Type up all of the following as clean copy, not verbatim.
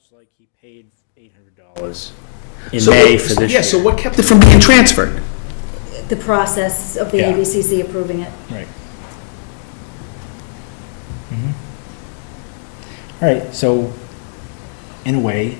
almost like he paid $800 in May for this year. Yeah, so what kept it from being transferred? The process of the Yeah. ABCC approving it. Right. Mhm. All right, so, in a way,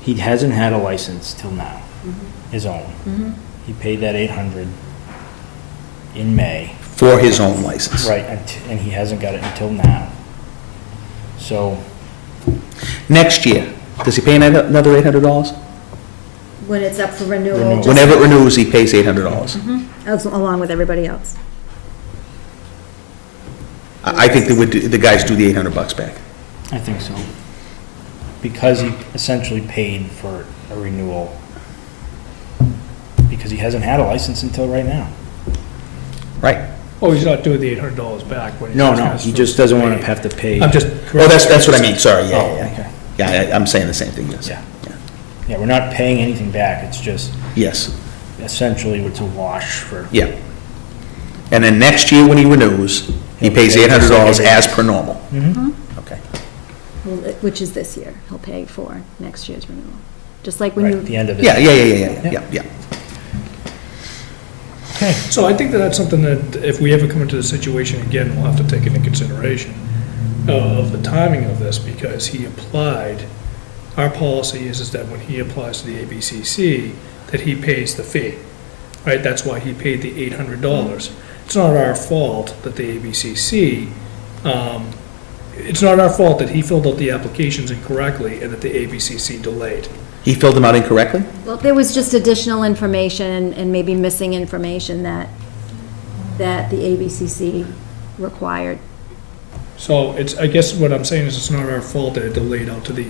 he hasn't had a license till now, his own. He paid that 800 in May. For his own license. Right, and he hasn't got it until now. So, Next year, does he pay another $800? When it's up for renewal. Renewal. just- Whenever it renews, he pays $800. Along with everybody else. I think the guys do the $800 back. I think so. Because he essentially paid for a renewal. Because he hasn't had a license until right now. Right. Oh, he's not doing the $800 back when he No, has he to just doesn't want pay. to have to pay. I'm just. Oh, that's what I mean, sorry, yeah, Oh, yeah, okay. yeah. Yeah, I'm saying the same thing, yes. Yeah. Yeah, we're not paying anything back, it's just Yes, essentially it's a wash for. yeah. And then next year when he renews, he He'll pays pay the $800 same as per normal. Mhm. Okay. Which is this year. He'll pay for next year's renewal. Just like when Right, you. at the end of it. Yeah. Okay. So I think that that's something that if we ever come into the situation again, we'll have to take into consideration of the timing of this, because he applied, our policy is that when he applies to the ABCC, that he pays the fee, right? That's why he paid the $800. It's not our fault that the ABCC, it's not our fault that he filled out the applications incorrectly and that the ABCC delayed. He filled them out incorrectly? Well, there was just additional information and maybe missing information that the ABCC required. So it's, I guess what I'm saying is it's not our fault that it delayed out to the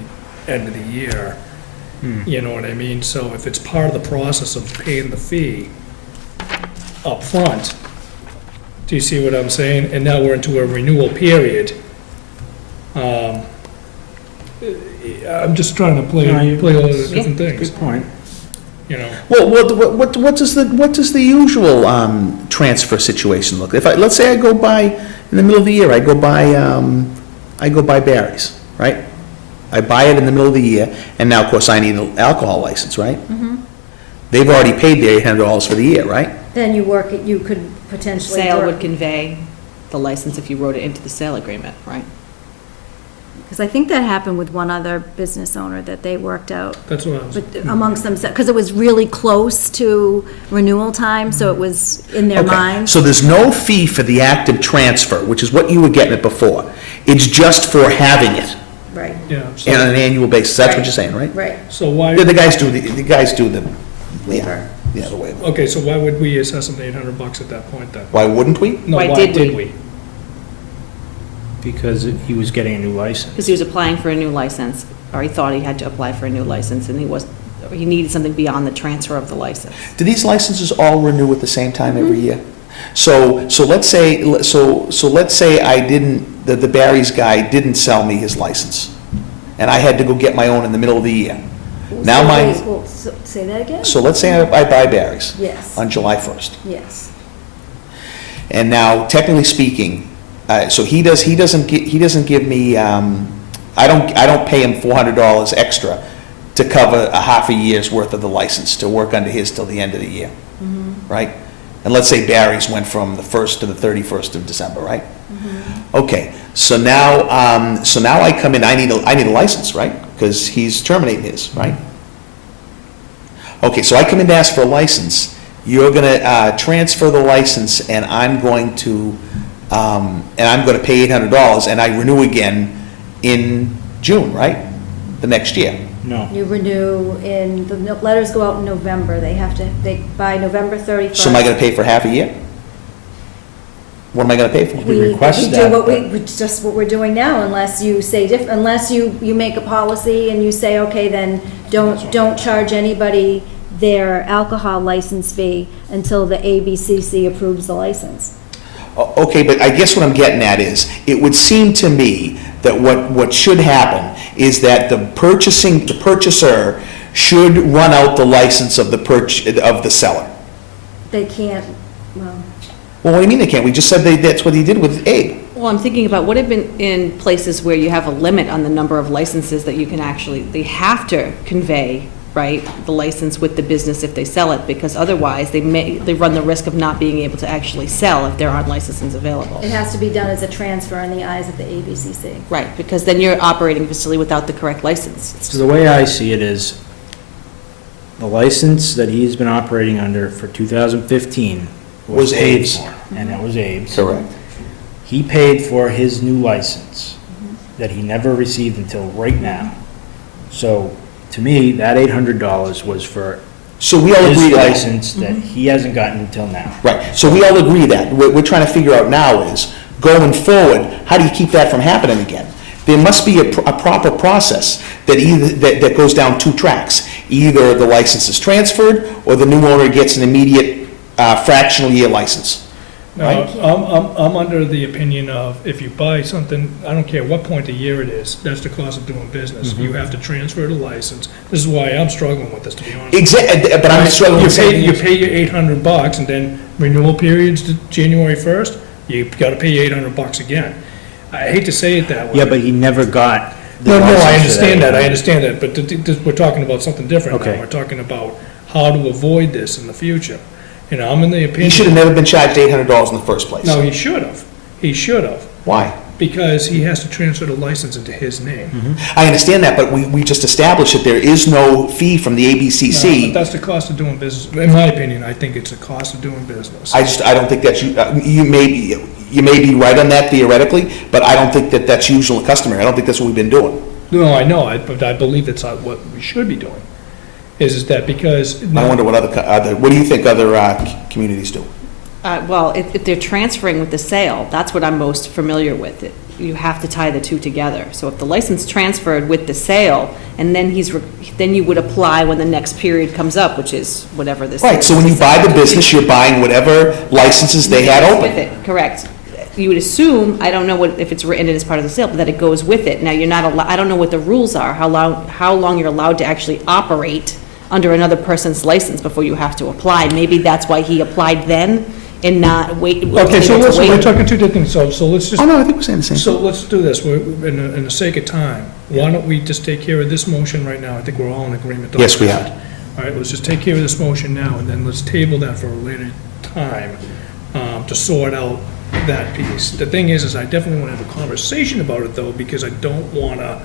end of the year. You know what I mean? So if it's part of the process of paying the fee up front, do you see what I'm saying? And now we're into a renewal period. I'm just trying to play all the different things, Good point. you know? Well, what does the usual transfer situation look? If let's say I go by, in the middle of the year, I go by Barry's, right? I buy it in the middle of the year, and now, of course, I need an alcohol license, right? They've already paid their $800 for the year, right? Then you could potentially. Sale would convey the license if you wrote it into the sale agreement, right? Because I think that happened with one other business owner that they worked out That's what I was, amongst themselves, because it was really close to renewal time, so it was in their Okay, mind. so there's no fee for the active transfer, which is what you were getting it before. It's just for having it Right, yeah. on So, an annual basis. That's what Right. you're saying, right? right. so why, The guys do the Waiver. Yeah, the waiver. okay, so why would we assess him $800 at that point then? Why wouldn't we? No, Why why did did we? we? Because he was getting a new license. Because he was applying for a new license, or he thought he had to apply for a new license, and he needed something beyond the transfer of the license. Do these licenses all renew at the same time every year? So let's say, let's say I didn't, the Barry's guy didn't sell me his license, and I had to go get my own in the middle of the year. Now Say that again? so let's say I buy Barry's Yes, on July 1st. yes. And now, technically speaking, so he doesn't give me, I don't pay him $400 extra to cover a half a year's worth of the license, to work under his till the end of the year, right? And let's say Barry's went from the 1st to the 31st of December, right? Okay, so now I come in, I need a license, right? Because he's terminating his, right? Okay, so I come in to ask for a license, you're gonna transfer the license, and I'm going to pay $800, and I renew again in June, right? The next year. No. You renew the letters go out in November, by November 31st. So am I gonna pay for half a year? What am I gonna pay for? We request We do that, just what we're doing now, unless you say unless you make a policy and you say, okay, then don't charge anybody their alcohol license fee until the ABCC approves the license. Okay, but I guess what I'm getting at is, it would seem to me that what should happen is that the purchaser should run out the license of the seller. They can't, well, Well, what do you mean they can't? We just said that's what he did with Abe. Well, I'm thinking about, what have been in places where you have a limit on the number of licenses that you can actually, they have to convey, right, the license with the business if they sell it, because otherwise they run the risk of not being able to actually sell if there aren't licenses available. It has to be done as a transfer in the eyes of the ABCC. Right, because then you're operating a facility without the correct license. So the way I see it is, the license that he's been operating under for 2015 Was paid Abe's. for, and it was Abe's. Correct. He paid for his new license that he never received until right now. So, to me, that $800 was for So we all agree his to that. license that he hasn't gotten until now. Right, so we all agree that. What we're trying to figure out now is, going forward, how do you keep that from happening again? There must be a proper process that goes down two tracks. Either the license is transferred, or the new owner gets an immediate fractional year license. No, I'm under the opinion of, if you buy something, I don't care what point of year it is, that's the cost of doing business. You have to transfer the license. This is why I'm struggling with this, to be honest. Exactly, but I'm struggling with saying. You pay your $800, and then renewal period's to January 1st, you gotta pay your $800 again. I hate to say it that way. Yeah, but he never got the No, license I for understand that, I $800. understand that, but we're talking about something different now. Okay. We're talking about how to avoid this in the future. You know, I'm in the opinion. He should have never been charged $800 in the first place. No, he should have. He should have, Why? because he has to transfer the license into his name. I understand that, but we just established that there is no fee from the No, but ABCC. that's the cost of doing business. In my opinion, I think it's the cost of doing business. I don't think that's, you may be right on that theoretically, but I don't think that that's usual and customary. I don't think that's what we've been doing. No, I know, but I believe that's not what we should be doing, is that because. I wonder what what do you think other communities do? Well, if they're transferring with the sale, that's what I'm most familiar with. You have to tie the two together. So if the license transferred with the sale, and then then you would apply when the next period comes up, which is whatever this is. Right, so when you buy the business, you're buying whatever licenses they had With open. it, correct. You would assume, I don't know if it's written in as part of the sale, but that it goes with it. Now, you're not allowed, I don't know what the rules are, how long you're allowed to actually operate under another person's license before you have to apply. Maybe that's why he applied then and not wait. Okay, so needed to we're wait. talking two different things, so let's just. Oh, no, I think we're saying the same. So let's do this, in the sake of time, why don't we just take care of this motion right now? I think we're all in agreement on Yes, we that. are. All right, let's just take care of this motion now, and then let's table that for a later time, to sort out that piece. The thing is I definitely want to have a conversation about it, though, because I don't want to,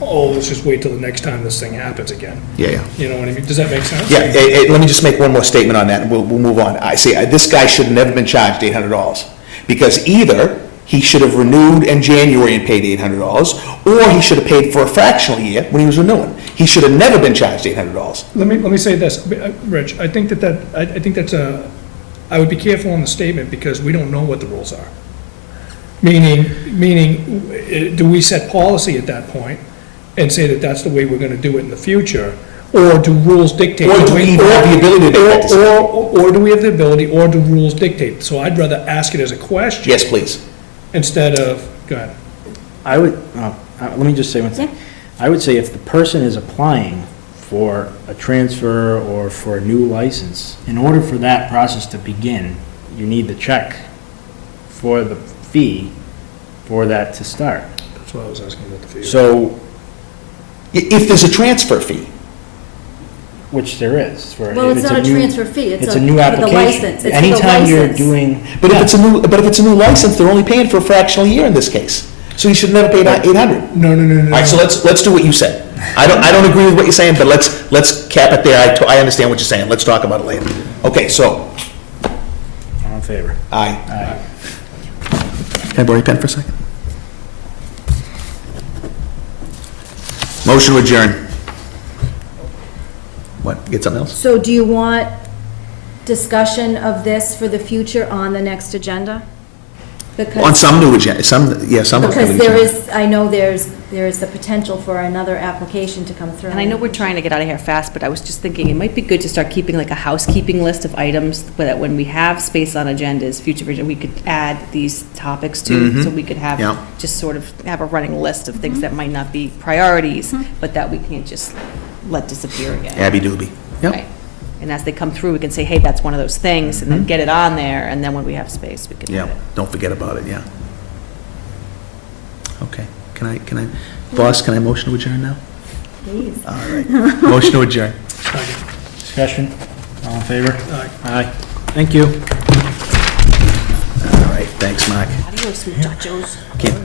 let's just wait till the next time this thing happens again. Yeah. You know what I mean? Does that make sense? Yeah, let me just make one more statement on that, and we'll move on. I see, this guy should have never been charged $800, because either he should have renewed in January and paid $800, or he should have paid for a fractional year when he was renewing. He should have never been charged $800. Let me say this, Rich, I think I think that's I would be careful on the statement, because we don't know what the rules are. Meaning, do we set policy at that point and say that that's the way we're gonna do it in the future? Or do rules dictate? Or do we even have the ability to make that decision? Or do we have the ability, or do rules dictate? So I'd rather ask it as a question. Yes, please. Instead of, go ahead. I would, let me just say one thing. I would say if the person is applying for a transfer or for a new license, in order for that process to begin, you need the check for the fee for that to start. That's why I was asking about the fee. So, If there's a transfer fee. which there is. Well, it's not a transfer fee, It's a new application. for the license. It's for the Anytime you're license. doing. But if it's a new license, they're only paying for a fractional year in this case. So you should never pay $800. No. All right, so let's do what you said. I don't agree with what you're saying, but let's cap it there. I understand what you're saying. Let's talk about it later. Okay, so, All in favor? aye. Aye. Can I borrow your pen for a second? Motion to adjourn. What, get something else? So do you want discussion of this for the future on the next agenda? On Because, some new agenda, some. because there is, I know there is the potential for another application to come through. And I know we're trying to get out of here fast, but I was just thinking it might be good to start keeping like a housekeeping list of items that when we have space on agendas, future vision, we could add these topics to, so we could have, Yeah. just sort of have a running list of things that might not be priorities, but that we can't just let disappear again. Abby Doobie. Yep. Right. And as they come through, we can say, hey, that's one of those things, and then get it on there, and then when we have space, we can do Yeah, it. don't forget about it, yeah. Okay, boss, can I motion to adjourn now? Please. All right, motion to adjourn. Discussion? All in favor? Aye. Aye. Thank you. All right, thanks, Mark. Adios, muchachos. Can't-